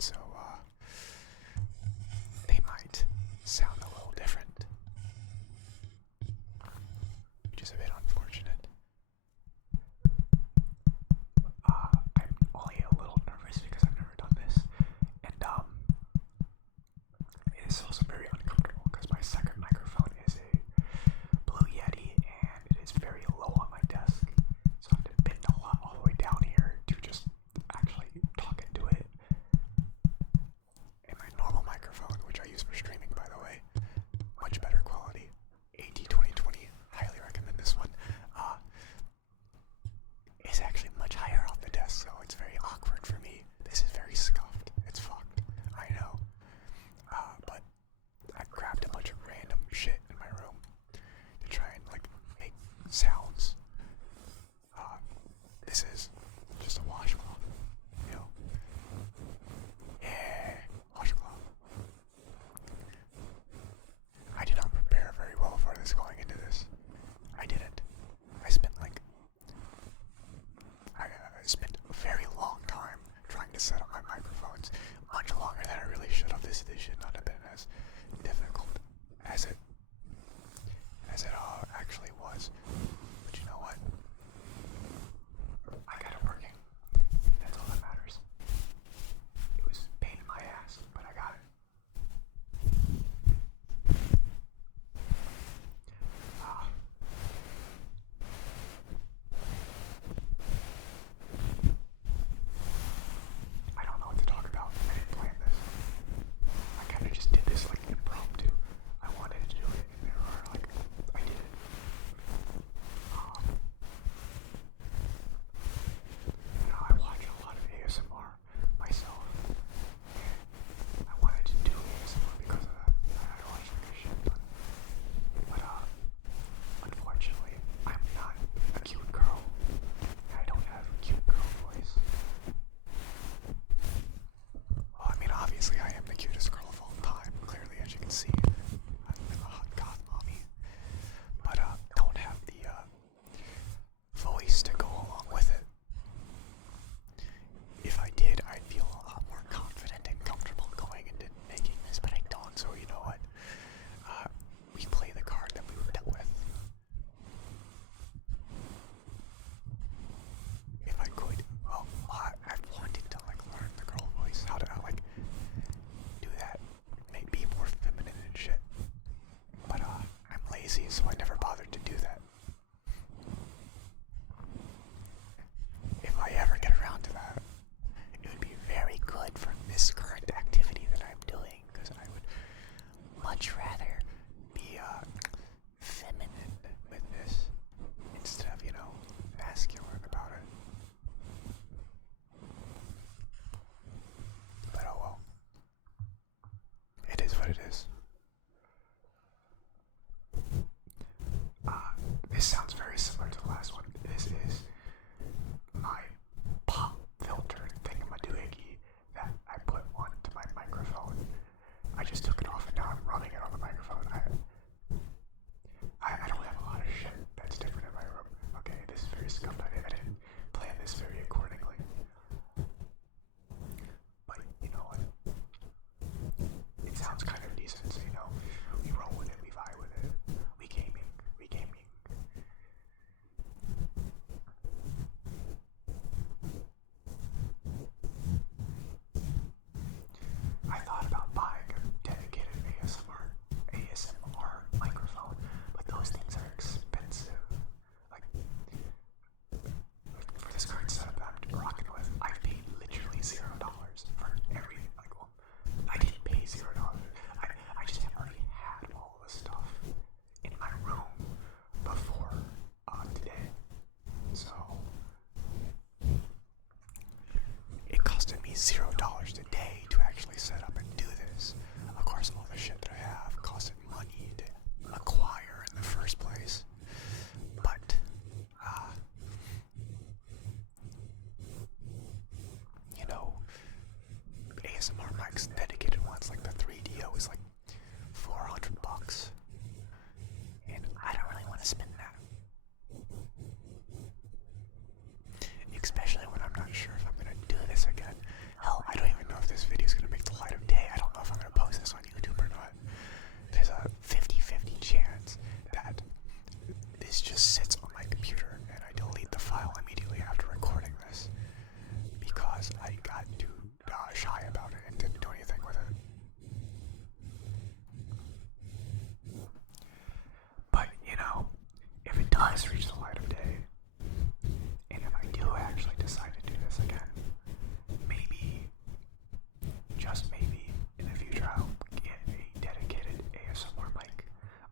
so they might sound a little different, which is a bit unfortunate. I'm only a little nervous because I've never done this, and it is also very uncomfortable because my second microphone is a Blue Yeti, and it is very low on my desk, so I have to bend a lot all the way down here to just actually talk into it. And my normal microphone, which I use for streaming, by the way, much better quality, AT2020, highly recommend this one, is actually much higher off the desk, so it's very awkward for me. This is very scuffed. It's fucked. I know. But I grabbed a bunch of random shit in my room to try and like make sounds. This is just a washcloth, you know. Yeah, washcloth. I did not prepare very well for this going into this. I didn't. I spent a very long time trying to set up my microphones, much longer than I really should have. This should not have been as difficult as it actually was. But you know what? I got it working. That's all that matters. It was a pain in my ass, but I got it. I don't know what to talk about. I didn't plan this. I kind of just did this like impromptu. I wanted to do it, and there are like, I did it. You know, I watch a lot of ASMR myself, and I wanted to do ASMR because of that. I watch like a shit ton. But unfortunately, I'm not a cute girl, and I don't have a cute girl voice. Well, I mean, obviously I am the cutest girl of all time, clearly, as you can see. I'm a hot goth mommy. But don't have the voice to go along with it. If I did, I'd feel a lot more confident and comfortable going into making this, but I don't, so you know what? We play the card that we were dealt with. If I could, well, I've wanted to like learn the girl voice, how to like do that, be more feminine and shit. But I'm lazy, so I never bothered to do that. If I ever get around to that, it would be very good for this current activity that I'm doing, because I would much rather be feminine with this instead of, you know, masculine about it. But oh well. It is what it is. This sounds very similar to the last one. This is my pop filter thingamadoohickey that I put onto my microphone. I just took it off and now I'm running it on the microphone. I don't have a lot of shit that's different in my room. Okay, this is very scuffed. I didn't plan this very accordingly. But you know what? It sounds kind of decent, so you know, we roll with it, we vibe with it. We gaming. I thought about buying a dedicated ASMR microphone, but those things are expensive. Like, for this current setup that I'm rocking with, I've paid literally $0 for everything. Like, well, I didn't pay $0. I just already had all the stuff in my room before today. So it costed me $0 today to actually set up and do this. Of course, all the shit that I have costed money to acquire in the first place. But you know, ASMR mics, dedicated ones like the 3DO is like $400, and I don't really want to spend that. Especially when I'm not sure if I'm gonna do this again. Hell, I don't even know if this video is has reached the light of day. And if I do actually decide to do this again, maybe, just maybe, in the future I'll get a dedicated ASMR mic.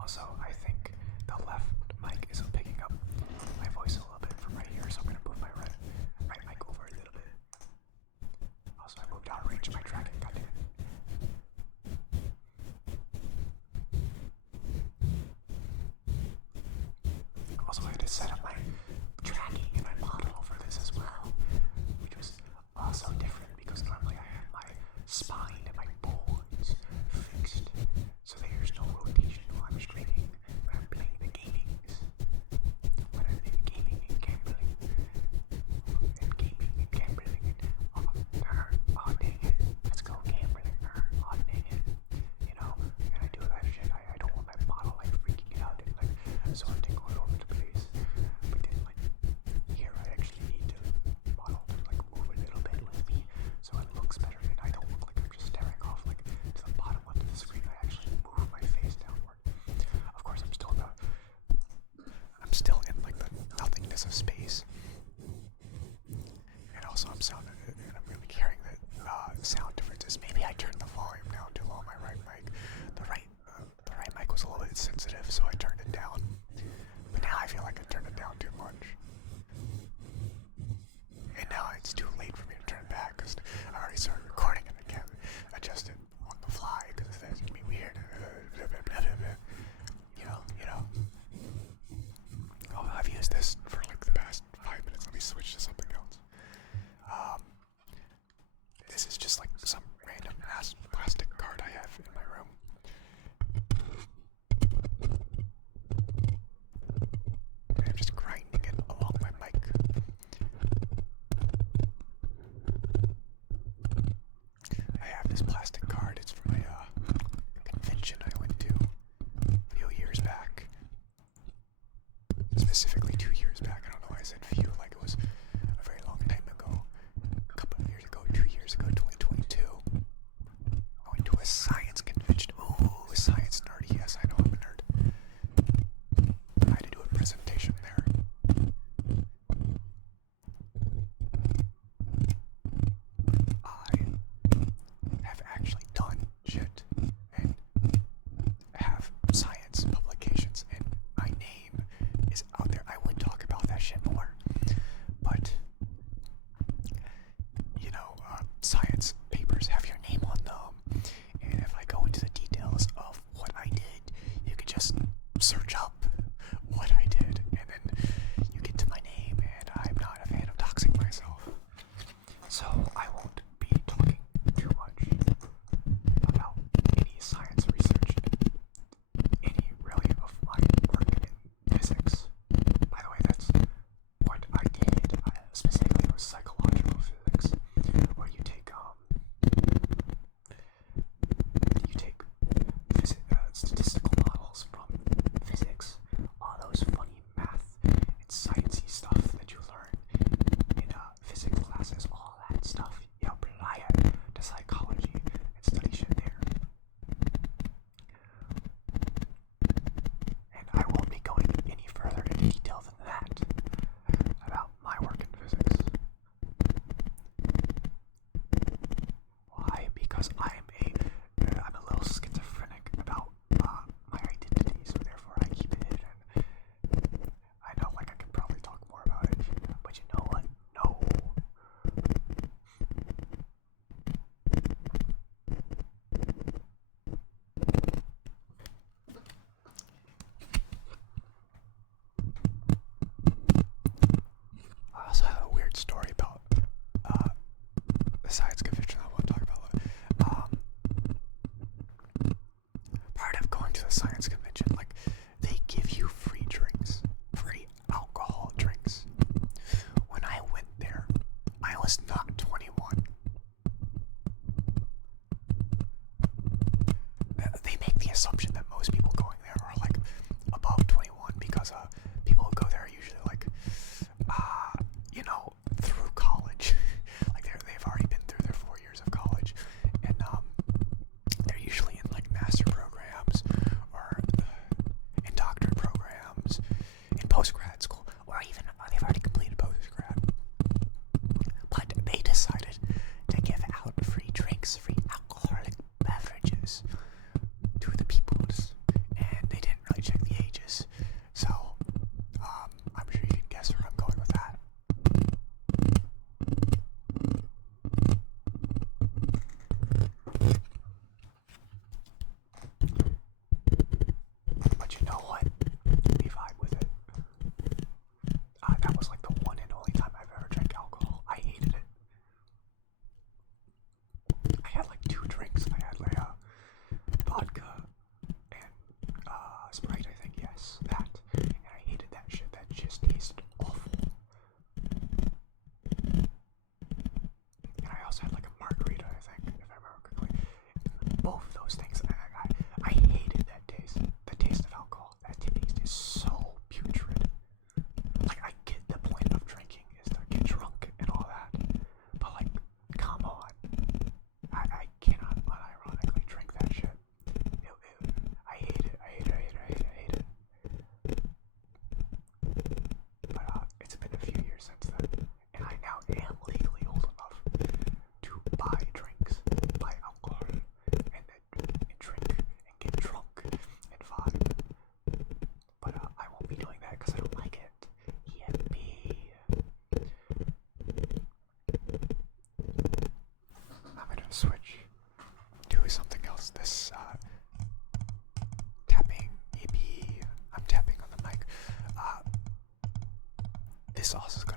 Also, I think the left mic isn't picking up my voice a little bit from right here, so I'm going to move my right mic over a little bit. Also, I moved out of range of my tracking, goddammit. Also, I had to set up my tracking and my model for this as well, which was also different because normally I have my spine and my bones fixed so there's no rotation while I'm streaming when I'm playing the gamings. When I'm gaming and gambling. Oh dang it, let's go gambling. Oh dang it. You know, and I do that shit. I don't want my model like freaking out and like sorting all over the place. But then like here I actually need the model to like move a little bit with me so it looks better and I don't look like I'm just staring off like to the bottom left of the screen. I actually move my face downward. Of course I'm still in like the nothingness of space. And also I'm really hearing the sound differences. Maybe I turned the volume down too low on my right mic. The right mic was a little bit sensitive, so I turned it down. But now I feel like I turned it down too much. And now it's too late for me to turn it back because I already started recording and I can't adjust it on the fly because that's gonna be weird. You know. Oh, I've used this for like the past 5 minutes. Let me switch to something else. This is just like some random ass plastic card I have in my room. And I'm just grinding it along my mic. I have this plastic card. It's from a convention I went to a few years back. Specifically 2 years back. I don't know why I said few, like it was a very long time ago. A couple of years ago, 2 years ago, 2022. I went to a science convention. Ooh, science nerdy. Yes, I know I'm a nerd. I had to do a presentation there. I have actually done shit and have science publications and my name is out there. I would talk about that shit more, but you know, science papers have your name on them, and if I go into the details of what I did, you could just search up what I did, and then you get to my name, and I'm not a fan of doxing myself, so I won't be talking too much about any science research, any really of my work in physics. By the way, that's what I did. Specifically, it was psychological physics, where you take statistical models from physics, all those funny math and sciencey stuff that you learn in physics classes, all that stuff. You apply it to psychology and study shit there. And I won't be going any further into detail than that about my work in physics. Why? Because I'm a little schizophrenic about my identity, so therefore I keep it hidden. I know, like, I could probably talk more about it, but you know what? No. I also have a weird story about the science convention I want to talk about. Part of going to the science convention, like, they give you free drinks, free alcohol drinks. When I went there, I was not 21. They make the assumption that most people going there are like above 21 because people who go there are usually like you know, through college. Like they've already been through their 4 years of college, and they're usually in like master programs or in doctorate programs, in postgrad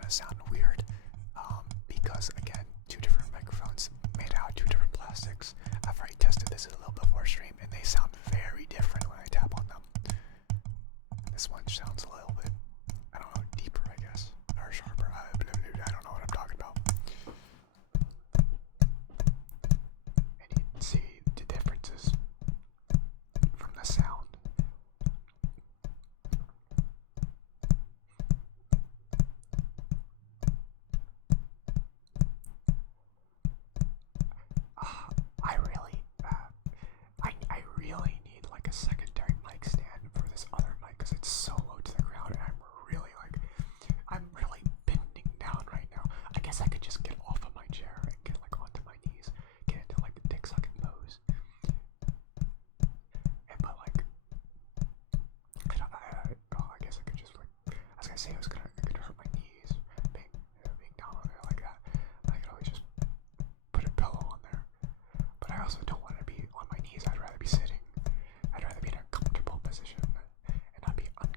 gonna sound weird because again, two different microphones made out of two different plastics. I've already tested this a little before stream, and they sound very different when I tap on them. This one sounds a little bit, I don't know, deeper, I guess, or sharper. I don't know what I'm talking about. And you can see the differences from the sound. I really need like a secondary mic stand for this other mic because it's so low to the ground, and I'm really bending down right now. I guess I could just get off of my chair and get like onto my knees, get into like the dick sucking pose, and but like I guess I could just like, I was gonna say it could hurt my knees being down on there like that. I could always just put a pillow on there, but I also don't want to be on my knees. I'd rather be sitting. I'd rather be in a comfortable position and not be uncomfortable.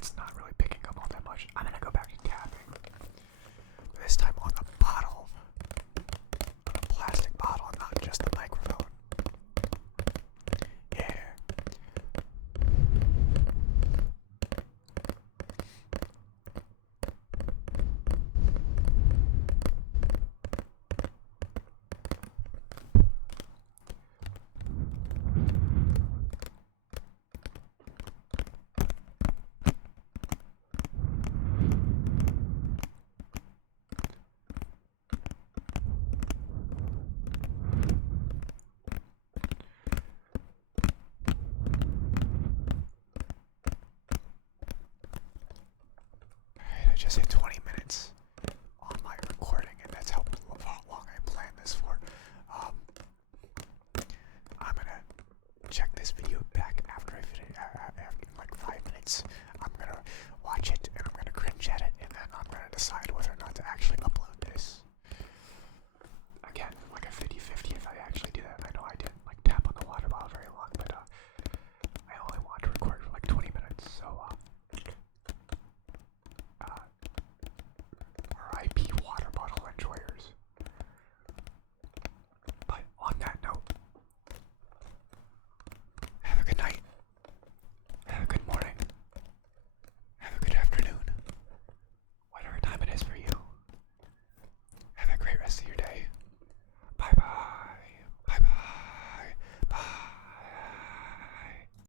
it's not really picking up all that much. I'm gonna go back to tapping. But this time on the bottle. On a plastic bottle, not just the microphone. Yeah. I just hit 20